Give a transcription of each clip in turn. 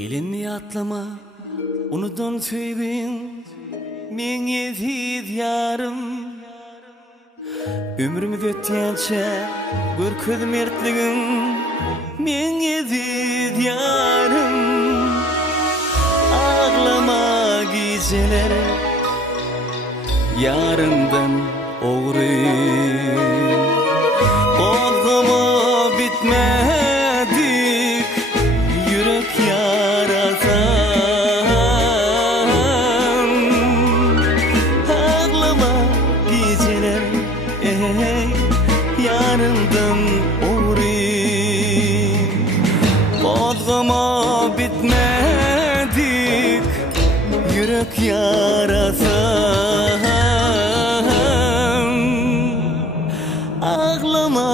Elini atlama, unudan söygün, meni yarım. Ömrümü götüyençe, görköz mertligin, meni yarım. Ağlama geceler, yarından oğruyum. Korkumu bitmedik, yürek yaratan. Ağlama geceler, yarından oğruyum. Korkumu bitmedik, yürek yaratan. Ağlama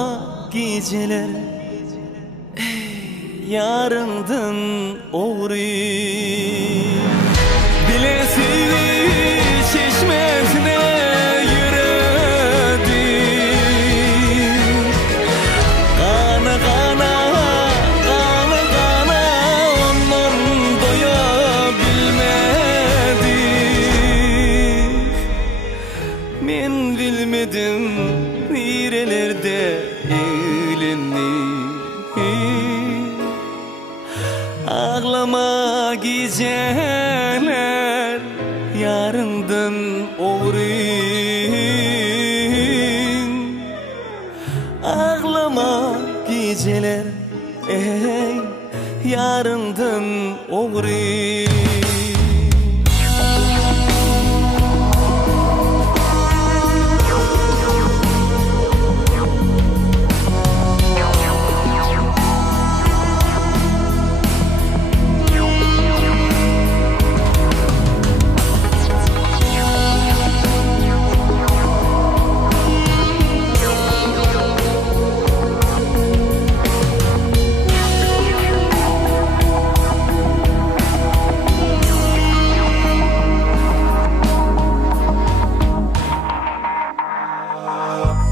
geceler, yarından oğruyum. Bilesiz çeşmesine yürüdüm. Kana kana, kana kana, ondan doyabilmedik. Men bilmedim nerelerde eğlenni. Ağlama geceler, yarından oğruyum. Ağlama geceler, yarından oğruyum.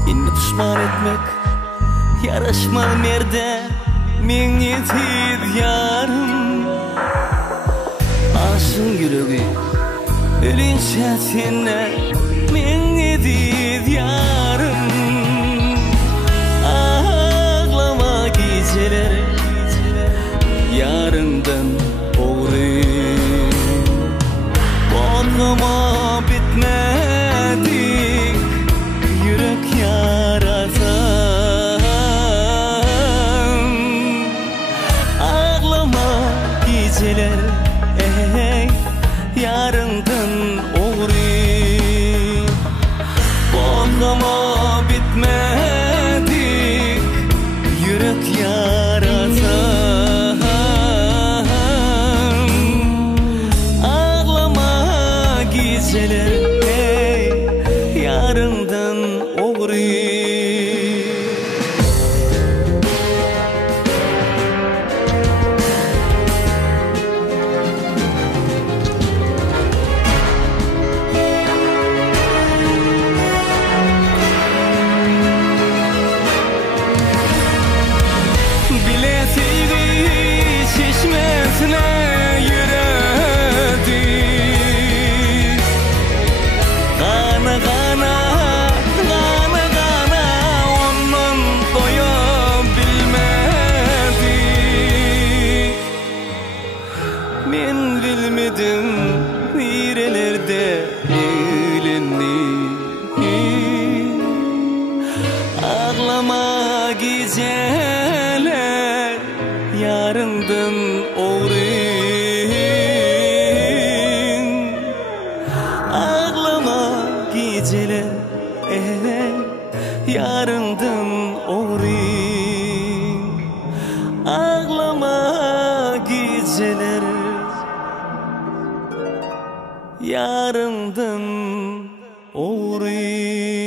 Inni pişman etmek yaraşmaz merde, meni yarım. Aşın yüreği ölünce sene, meni yarım. Ağlama geceler, yarından oğruyum. Korkuma bitmedik, yürek yaratan. Ağlama geceler, yarından oğruyum. Korkuma bitmedik, yürek yaratan. Ağlama geceler, yarından oğruyum. Bilesiz çeşmesine yürüdüm. Kana kana, kana kana, ondan doyabilmedik. Men bilmedim nerelerde eğlenni. Ağlama geceler, yarından oğruyum. Ağlama geceler, yarından oğruyum. Ağlama geceler, yarından oğruyum.